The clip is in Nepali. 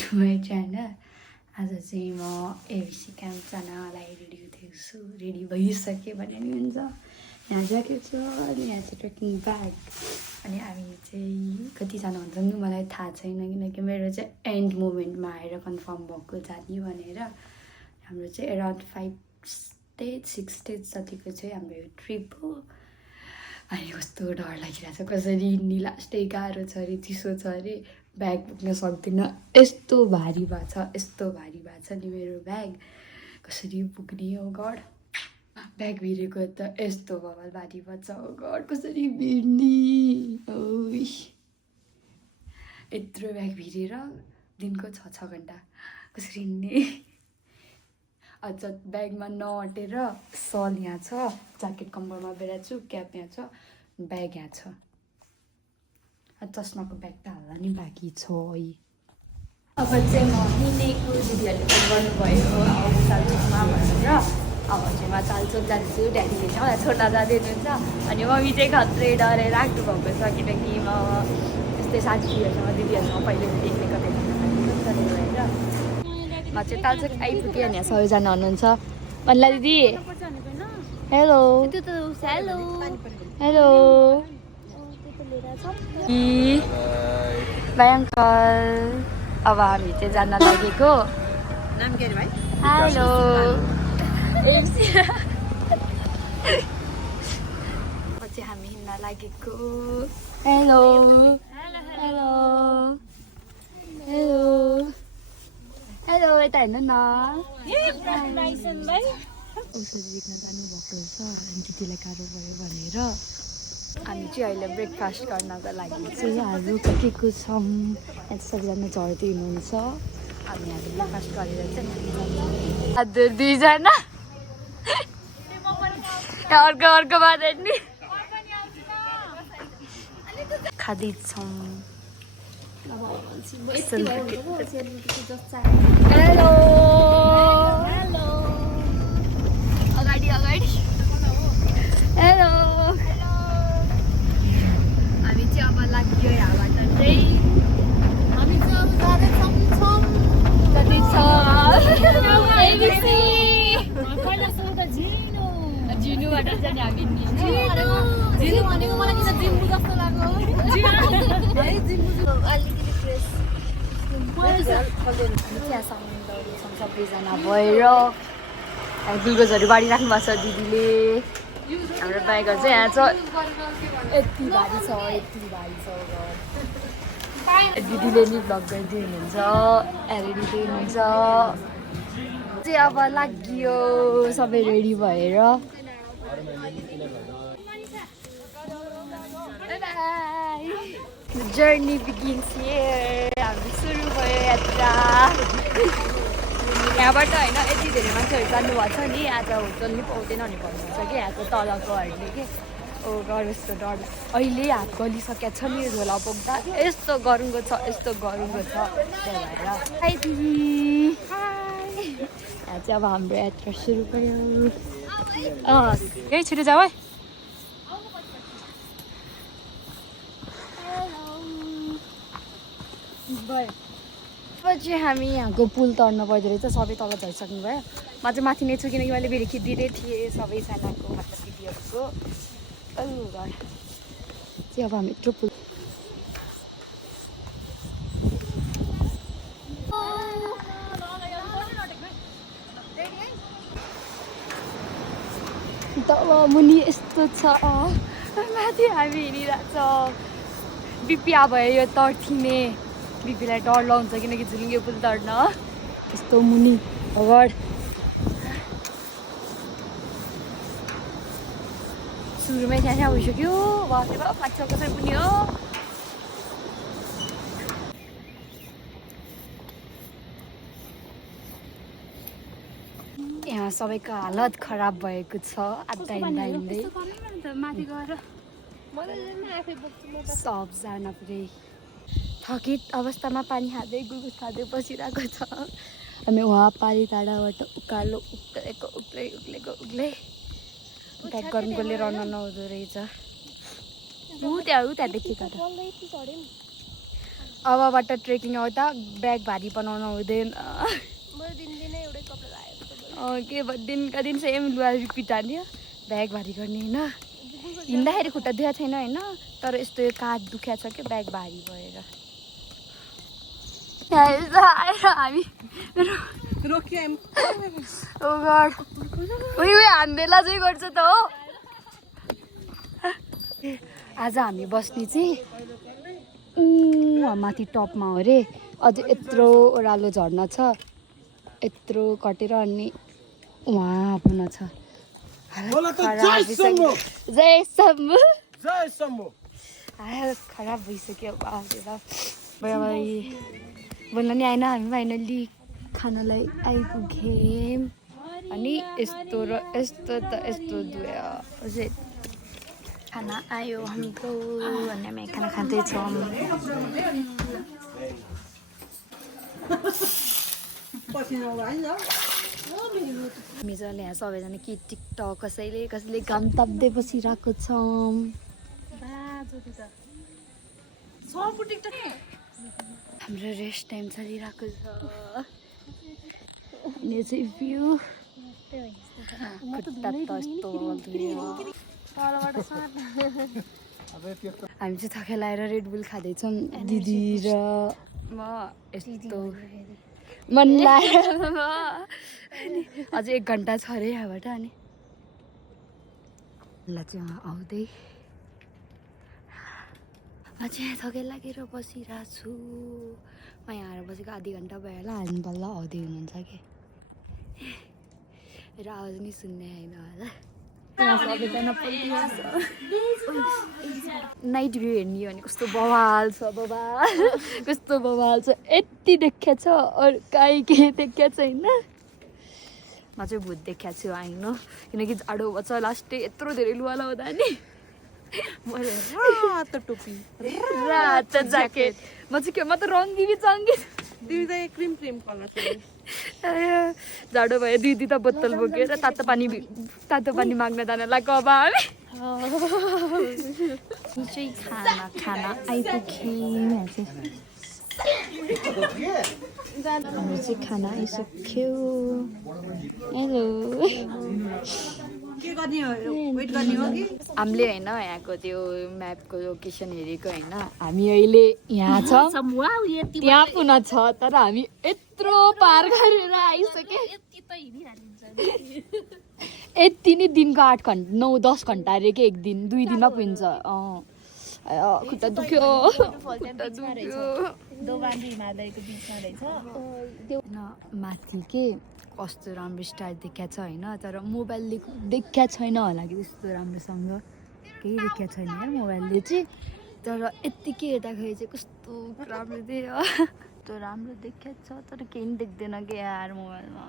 To my channel. आज चाहिँ म एबिसी क्याम्प जानलाई रेडी हुँदैछु। रेडी भइसकेँ भने नि हुन्छ। यहाँ ज्याकेट छ अनि यहाँ चाहिँ ट्रेकिङ ब्याग। अनि हामी चाहिँ कतिजना हुन्छन् मलाई थाहा छैन, किनकि मेरो चाहिँ एन्ड मोमेन्टमा आएर कन्फर्म भएको जाने भनेर। हाम्रो चाहिँ एराउन्ड 5 स्टेज 6 स्टेज जतिको चाहिँ हाम्रो यो ट्रिप हो। अनि कस्तो डर लागिरहेको छ, कसरी हिँड्ने, लास्टै गाह्रो छ अरे, चिसो छ अरे, ब्याग बोक्न सक्दिनँ, यस्तो भारी भएको छ, यस्तो भारी भएको छ नि मेरो ब्याग, कसरी पुग्ने हो गड। ब्याग भिरेको त यस्तो बवाल भारी भएको छ, हो गड कसरी भिड्ने। यत्रो ब्याग भिरेर दिनको 6 घन्टा कसरी हिँड्ने। अझ ब्यागमा नअटेर सल यहाँ छ, ज्याकेट कम्बरमा बेरेको छु, क्याप यहाँ छ, ब्याग यहाँ छ। चस्माको ब्याग त हाल्दा नि बाँकी छ है। अब चाहिँ म हिँडेको दिदीहरूले फोन गर्नुभयो अब चालचोकमा भनेर। अब चाहिँ म चालचोक जान्छु, ड्याडीले चाहिँ मलाई छोड्न जाँदैनुहुन्छ। अनि मम्मी चाहिँ खत्रै डरेर राख्नु भएको छ, किनकि म यस्तै साथीहरूसँग दिदीहरूसँग पहिले देखेको भएर। म चाहिँ चालचोक आइपुगेँ अनि यहाँ सबैजना हुनुहुन्छ। भन्ला दिदी hello hello hello by uncle. अब हामी चाहिँ जान लागेको। नाम के अरे भाइ? हेलो पछि हामी हिँड्न लागेको। हेलो हेलो हेलो हेलो यता हेर्नु न। औषधि देख्न जानुभएको रहेछ अनि दिदीलाई गाह्रो भयो भनेर। हामी चाहिँ अहिले ब्रेकफास्ट गर्नको लागि चाहिँ यहाँहरू पुगेको छौँ। यहाँ सबैजना झर्दै हुनुहुन्छ। हामी यहाँ ब्रेकफास्ट गरेर चाहिँ हजुर दुईजना अर्को बात नि खाँदैछौँ। हेलो अगाडि अगाडि हेलो। हामी चाहिँ अब लाग्यो यहाँबाट चाहिँ। हामी चाहिँ अब जाँदैछौँ जिनुबाट चाहिँ हामी जिनु भनेको मलाई किन जिम्बु जस्तो लाग्यो। त्यहाँ समुद्रहरू छौँ सबैजना भएर। ग्लुकोजहरू बाँडिराख्नु भएको छ दिदीले। हाम्रो ब्यागहरू चाहिँ यहाँ छ, यति भारी छ, यति भारी छ। दिदीले नि भ्लग गरिदिनु हुनुहुन्छ, रेडी हुनुहुन्छ चाहिँ। अब लाग्यो सबै रेडी भएर। Journey begins here. हामी सुरु भयो यात्रा। यहाँबाट होइन यति धेरै मान्छेहरू जानुभएको छ नि, आज होटल नि पाउँदैन भने भन्नुहुन्छ कि यहाँ चाहिँ तलकोहरूले के ओ गर यस्तो डर। अहिले हात गलिसकेको छ नि झोला बोक्दा, यस्तो गरुङ्गो छ, यस्तो गरुङ्गो छ। त्यही भएर हाई दिदी यहाँ चाहिँ अब हाम्रो यात्रा सुरु गऱ्यो। यही छिटो जाऊ है। पछि हामी यहाँको पुल तर्न पर्दो रहेछ। सबै तल झरिसक्नु भयो। म चाहिँ माथि नै छु, किनकि मैले भिडियो खिचिदिँदै थिएँ सबैजनाको मतलब दिदीहरूको। घर चाहिँ अब हामी यत्रो पुल तल मुनि यस्तो छ। माथि हामी हिँडिरहेको छ। बिपी भयो यो तर्थिने, बिपीलाई डर लाउँछ किनकि झुलुङ्गे पुल तर्न यस्तो मुनि अगाड। सुरुमै त्यहाँ भइसक्यो। बसेर 5-6 कसरी पनि हो। यहाँ सबैको हालत खराब भएको छ आधा हिँड्दा हिँड्दै। सबजना पुरै थकित अवस्थामा पानी खाँदै ग्लुकोज खाँदै बसिरहेको छ। हामी उहाँ पारी टाढाबाट उकालो उक्लेको ब्याक गर्नुकोले रहन नहुँदो रहेछ। त्यहाँ देखेको अबबाट ट्रेकिङ आउँदा ब्याग भारी बनाउनु हुँदैन के दिनका दिन सेम लुगा रिपिट हाल्यो ब्याग भारी गर्ने होइन हिँड्दाखेरि खुट्टा दुखेको छैन होइन तर यस्तो यो काँध दुख्या छ कि ब्याग भारी भएर आएर हामी हान्देला चाहिँ गर्छ त हो आज हामी बस्ने चाहिँ माथि टपमा हो अरे अझ यत्रो ओह्रालो झर्ना छ यत्रो कटेर अनि उहाँ पुग्न छ जय शम्भु खराब भइसक्यो बोल्न नि आएन हामी फाइनल्ली खानालाई आइपुग्यौँ अनि यस्तो र यस्तो त यस्तो दुई खाना आयो हाम्रो अनि हामी खाना खाँदैछौँ हामी चाहिँ यहाँ सबैजना कि टिकटक कसैले घाम ताप्दै बसिरहेको छौँ हाम्रो रेस्ट टाइम चलिरहेको छ यो चाहिँ भ्यू हामी चाहिँ थके लाएर रेडबुल खाँदैछौँ दिदी र म यस्तो मन लाएर अझै 1 घन्टा छ अरे यहाँबाट अनि ल चाहिँ आउँदै म चाहिँ थके लागेर बसिरहेको छु म यहाँ आएर बसेको आधी घन्टा भयो होला हामी बल्ल आउँदै हुनुहुन्छ कि र आवाज नि सुन्ने होइन होला नाइट भ्यू हेर्ने भने कस्तो बवाल छ कस्तो बवाल छ यति देख्या छ अरू काहीँ के देख्या छैन म चाहिँ भूत देख्या छु होइन किनकि जाडो भएछ लास्टै यत्रो धेरै लुगा लाउँदा नि रातो टोपी रातो ज्याकेट म चाहिँ के म त रङ्गी चङ्गी तिमी त क्रिम कलर जाडो भयो दिदी त बोतल बोकेर तातो पानी माग्न जान लाग्यो अब हामी चाहिँ खाना आइपुग्यौँ हाम्रो चाहिँ खाना आइसक्यो हेलो हामीले होइन यहाँको त्यो म्यापको लोकेसन हेरेको होइन हामी अहिले यहाँ छ त्यहाँ पुनः छ तर हामी यत्रो पार गरेर आइसक्यो यति नै दिनको 8 घन्टा 9-10 घन्टा अरे कि 1 दिन 2 दिनमा पुग्छ खुट्टा दुख्यो माथि के कस्तो राम्रो स्टाइल देख्या छ होइन तर मोबाइलले देख्या छैन होला कि त्यस्तो राम्रोसँग केही देख्या छैन यार मोबाइलले चाहिँ तर यत्तिकै हेर्दाखेरि चाहिँ कस्तो राम्रो थियो त्यो राम्रो देख्या छ तर केही पनि देख्दैन कि यार मोबाइलमा